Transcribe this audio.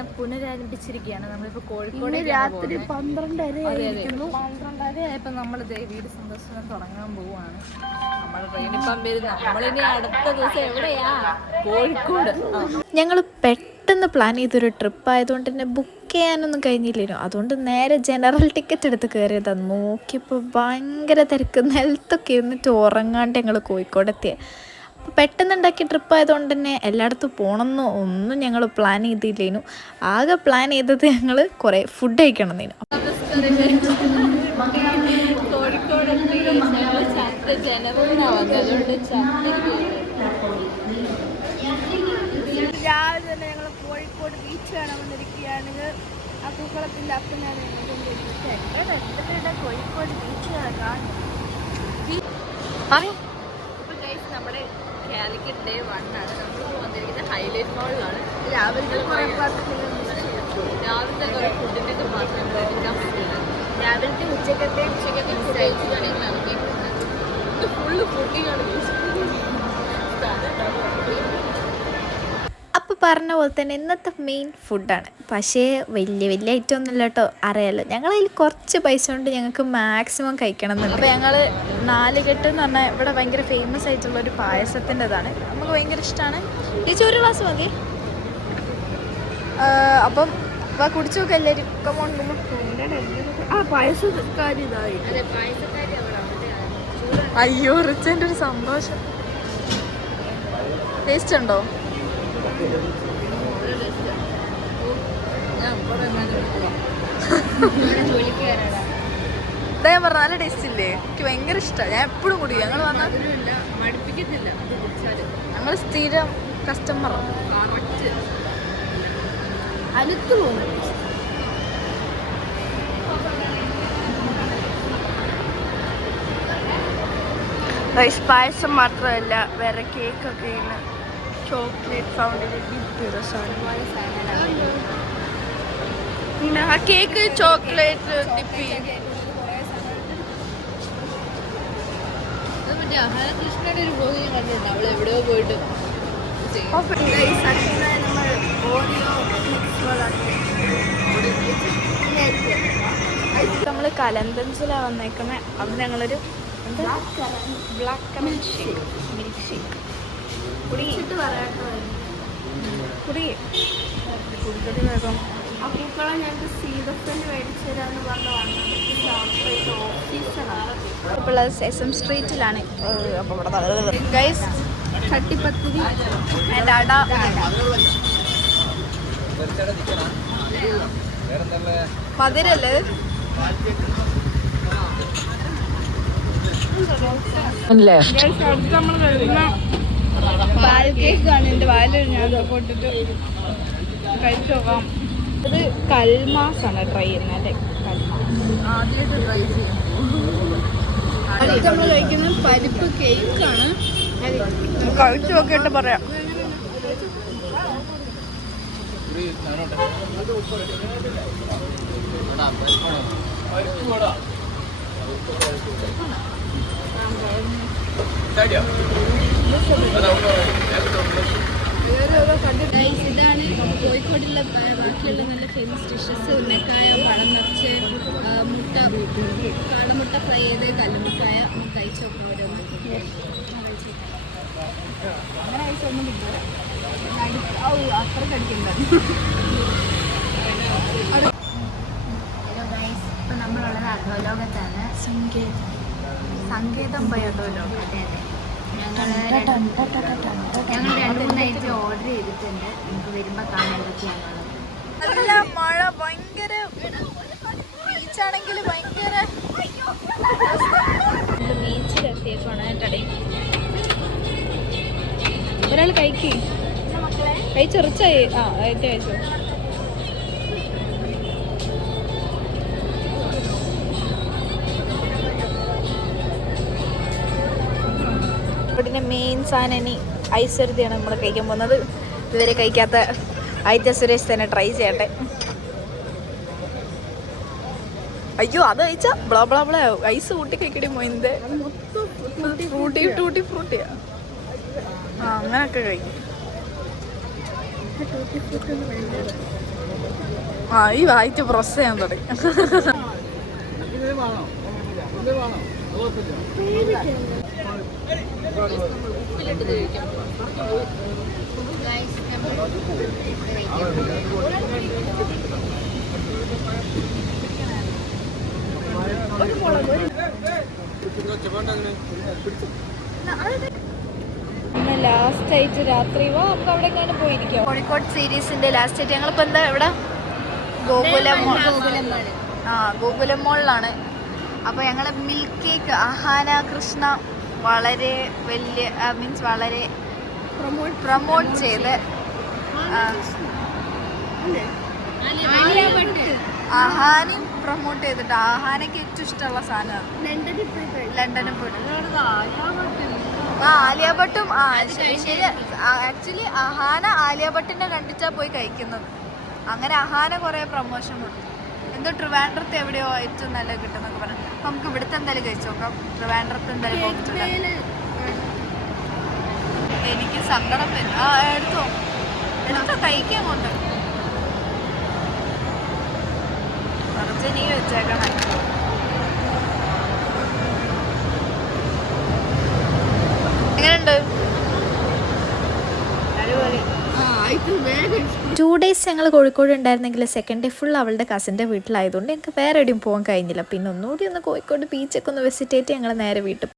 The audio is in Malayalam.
സന്ദർശനം പുനരാരംഭിച്ചിരിക്കുകയാണ്. നമ്മളിപ്പോൾ കോഴിക്കോട് രാത്രി 12:30 ആയപ്പോൾ നമ്മൾ വീട് സന്ദർശനം തുടങ്ങാൻ പോവുകയാണ്. നമ്മൾ ട്രെയിനിപ്പം വരുന്നത്. നമ്മളിനി അടുത്ത ദിവസം എവിടെയാ? കോഴിക്കോട്. ഞങ്ങൾ പെട്ടെന്ന് പ്ലാൻ ചെയ്തൊരു ട്രിപ്പ് ആയതുകൊണ്ട് തന്നെ ബുക്ക് ചെയ്യാനൊന്നും കഴിഞ്ഞില്ലല്ലോ. അതുകൊണ്ട് നേരെ ജനറൽ ടിക്കറ്റ് എടുത്ത് കയറിയതാണ്. നോക്കിയപ്പോൾ ഭയങ്കര തിരക്ക്, നിലത്തൊക്കെ ഇരുന്നിട്ട് ഉറങ്ങാണ്ട് ഞങ്ങൾ കോഴിക്കോടെത്തിയ. അപ്പോൾ പെട്ടെന്നുണ്ടാക്കിയ ട്രിപ്പ് ആയതുകൊണ്ട് തന്നെ എല്ലായിടത്തും പോകണമെന്നോ ഒന്നും ഞങ്ങൾ പ്ലാൻ ചെയ്തില്ലേനു. ആകെ പ്ലാൻ ചെയ്തത് ഞങ്ങൾ കുറേ ഫുഡ് കഴിക്കണം എന്നേനു. രാവിലെ തന്നെ ഞങ്ങൾ കോഴിക്കോട് ബീച്ച് കാണാൻ വന്നിരിക്കുകയാണ്. ആ പൂക്കളത്തിൻ്റെ അപ്പനാണ് കോഴിക്കോട് ബീച്ച് കാണാൻ. നമ്മുടെ കാലിക്കറ്റ് ഡേ 1 ആണ്. നമ്മൾ വന്നിരിക്കുന്നത് ഹൈലൈറ്റ് മോളിലാണ്. രാവിലത്തെ കുറേ രാവിലത്തെ കുറേ ഫുഡിൻ്റെ ഒക്കെ മാത്രം എടുക്കാൻ പറ്റില്ല. രാവിലത്തെ ഉച്ചക്കത്തെ കാര്യങ്ങളാണ് കേൾക്കുന്നത്. ഫുള്ള് ഫുഡിങ്ങാണ്. അപ്പോൾ പറഞ്ഞ പോലെ തന്നെ ഇന്നത്തെ മെയിൻ ഫുഡാണ്. പക്ഷേ വലിയ ഐറ്റം ഒന്നുമില്ല കേട്ടോ, അറിയാമല്ലോ. ഞങ്ങളതിൽ കുറച്ച് പൈസ കൊണ്ട് ഞങ്ങൾക്ക് മാക്സിമം കഴിക്കണം എന്നുണ്ട്. അപ്പോൾ ഞങ്ങൾ 4 കെട്ട് എന്ന് പറഞ്ഞാൽ ഇവിടെ ഭയങ്കര ഫേമസ് ആയിട്ടുള്ളൊരു പായസത്തിൻ്റെതാണ്. നമുക്ക് ഭയങ്കര ഇഷ്ടമാണ്. ചേച്ചി ഒരു ഗ്ലാസ് മതി. അപ്പം കുടിച്ചു നോക്കാം എല്ലാവരും. അയ്യോ റിച്ചൻ്റെ ഒരു സന്തോഷം. ടേസ്റ്റ് ഉണ്ടോ? ഇതാ ഞാൻ പറഞ്ഞ നല്ല ടേസ്റ്റ് ഇല്ലേ? എനിക്ക് ഭയങ്കര ഇഷ്ടമാണ്. ഞാൻ എപ്പോഴും കുടിക്കും. ഞങ്ങൾ വന്നാൽ ഞങ്ങൾ സ്ഥിരം കസ്റ്റമറാണ്. അടുത്ത് പോകും. പായസം മാത്രമല്ല, വേറെ കേക്കൊക്കെ ചോക്ലേറ്റ് ഫൗണ്ടിലേക്ക് പിന്നെ ആ കേക്ക് ചോക്ലേറ്റ് ടിപ്പി. കൃഷ്ണയുടെ ഒരു ഭോഗി കണ്ടിട്ടുണ്ട്. അവൾ എവിടെയോ പോയിട്ട് നമ്മൾ കലന്തൻസിലാണ് വന്നേക്കുന്നത്. അവിടെ ഞങ്ങളൊരു black currant shake, milk shake കുടിച്ചിട്ട് കുടിക്കടി വേഗം. ആ പൂക്കളം ഞങ്ങൾക്ക് സീതപ്പന് മേടിച്ചു തരാമെന്ന് പറഞ്ഞു ഓഫീസറാണ്. പ്ലസ് SM സ്ട്രീറ്റിലാണ്. അപ്പോൾ ഇവിടെ ഗൈസ് ചട്ടിപ്പത്തിരി ആൻഡ് അട. മധുരല്ലേ? നമ്മൾ വരുന്ന പാൽ കേക്കാണ്. എൻ്റെ വായിൽ ഞാൻ പോട്ടിട്ട് കഴിച്ചു നോക്കാം. ഇത് കൽമാസാണ് ട്രൈ ചെയ്യുന്നത് അല്ലേ? ആദ്യമായിട്ട് ട്രൈ ചെയ്യും. നമ്മൾ കഴിക്കുന്നത് പരിപ്പ് കേക്കാണ്. കഴിച്ചു നോക്കിയിട്ട് പറയാം. ഇതാണ് കോഴിക്കോടുള്ള ബാക്കിയുള്ള നല്ല ഫേമസ് ഡിഷസ്. ഉന്നക്കായ, പഴം നിറച്ച്, മുട്ട, കാടമുട്ട ഫ്രൈ ചെയ്ത്, കല്ലുമുട്ടായ കഴിച്ചു നോക്കാം. ഓരോന്ന് അങ്ങനെ കഴിച്ചൊന്നും കിട്ടില്ല. അത്ര കടിക്കുന്നുണ്ട്. ഹലോ ഗൈസ്, ഇപ്പം നമ്മളുള്ളത് അധോലോകത്താണ്. സങ്കേതം പോയി അധോലോകം. അതെ അതെ. ഞങ്ങൾ 2-3 ഐറ്റം ഓർഡർ ചെയ്തിട്ടുണ്ട്. നമുക്ക് വരുമ്പോൾ കാണാൻ എന്തൊക്കെയാണുള്ളത്. നല്ല മഴ, ഭയങ്കര ബീച്ചാണെങ്കിൽ ഭയങ്കര ബീച്ചിലെത്തിയേക്കാണ്. ഒരാൾ കഴിച്ചോ റിച്ചായി. ഏറ്റവും കഴിച്ചോ. ഇവിടെ മെയിൻ സാധനം ഇനി ഐശ്വര്യതയാണ് നമ്മൾ കഴിക്കാൻ പോകുന്നത്. ഇതുവരെ കഴിക്കാത്ത ഐറ്റം സുരേഷ് തന്നെ ട്രൈ ചെയ്യട്ടെ. അയ്യോ അത് കഴിച്ചാ ബ്ലാ ബ്ലാ ബ്ലാ ഐസ് കൂട്ടി കഴിക്കടി മോയിന്റെ ഫ്രൂട്ടിയാ. അങ്ങനൊക്കെ കഴിക്കും. ആ ഈ വായിച്ച് പ്രൊസ് ചെയ്യാൻ തുടങ്ങി. പിന്നെ ലാസ്റ്റ് ആയിട്ട് രാത്രി നമുക്ക് അവിടെ എങ്ങാനും പോയിരിക്കാം. കോഴിക്കോട് സീരീസിന്റെ ലാസ്റ്റ് ആയിട്ട് ഞങ്ങളിപ്പോ എന്താ ഇവിടെ ഗോകുലം മോളിലാണ്. അപ്പോൾ ഞങ്ങൾ മിൽക്ക് കേക്ക് അഹാന കൃഷ്ണ വളരെ വലിയ മീൻസ് വളരെ പ്രൊമോട്ട് ചെയ്ത് അഹാനയും പ്രൊമോട്ട് ചെയ്തിട്ട് അഹാനയ്ക്ക് ഏറ്റവും ഇഷ്ടമുള്ള സാധനമാണ് ലണ്ടനിൽ പോയിട്ട് ആലിയ ഭട്ടും ശരി. ആക്ച്വലി അഹാന ആലിയ ഭട്ടിനെ കണ്ടിട്ടാ പോയി കഴിക്കുന്നത്. അങ്ങനെ അഹാന കുറേ പ്രൊമോഷൻ കൊടുത്തു. എന്തോ ട്രിവാൻഡ്രത്ത് എവിടെയോ ഏറ്റവും നല്ല കിട്ടുന്നൊക്കെ പറഞ്ഞു. അപ്പം നമുക്ക് ഇവിടുത്തെ എന്തായാലും കഴിച്ചു നോക്കാം. ട്രിവാൻഡ്രത്ത് എന്തായാലും പോയിട്ടില്ല. എനിക്ക് സങ്കടം വരും. എടുത്തോ കഴിക്കാൻ കൊണ്ട് കുറച്ച് നീ വെച്ചേക്കണം. എങ്ങനെയുണ്ട്? 2 days ഞങ്ങൾ കോഴിക്കോട് ഉണ്ടായിരുന്നെങ്കിൽ സെക്കൻഡ് ഡേ ഫുൾ അവളുടെ കസിൻ്റെ വീട്ടിലായതുകൊണ്ട് ഞങ്ങൾക്ക് വേറെ എവിടെയും പോകാൻ കഴിഞ്ഞില്ല. പിന്നെ ഒന്നുകൂടി ഒന്ന് കോഴിക്കോട് ബീച്ചൊക്കെ ഒന്ന് വിസിറ്റ് ചെയ്തിട്ട് ഞങ്ങൾ നേരെ വീട്ടിൽ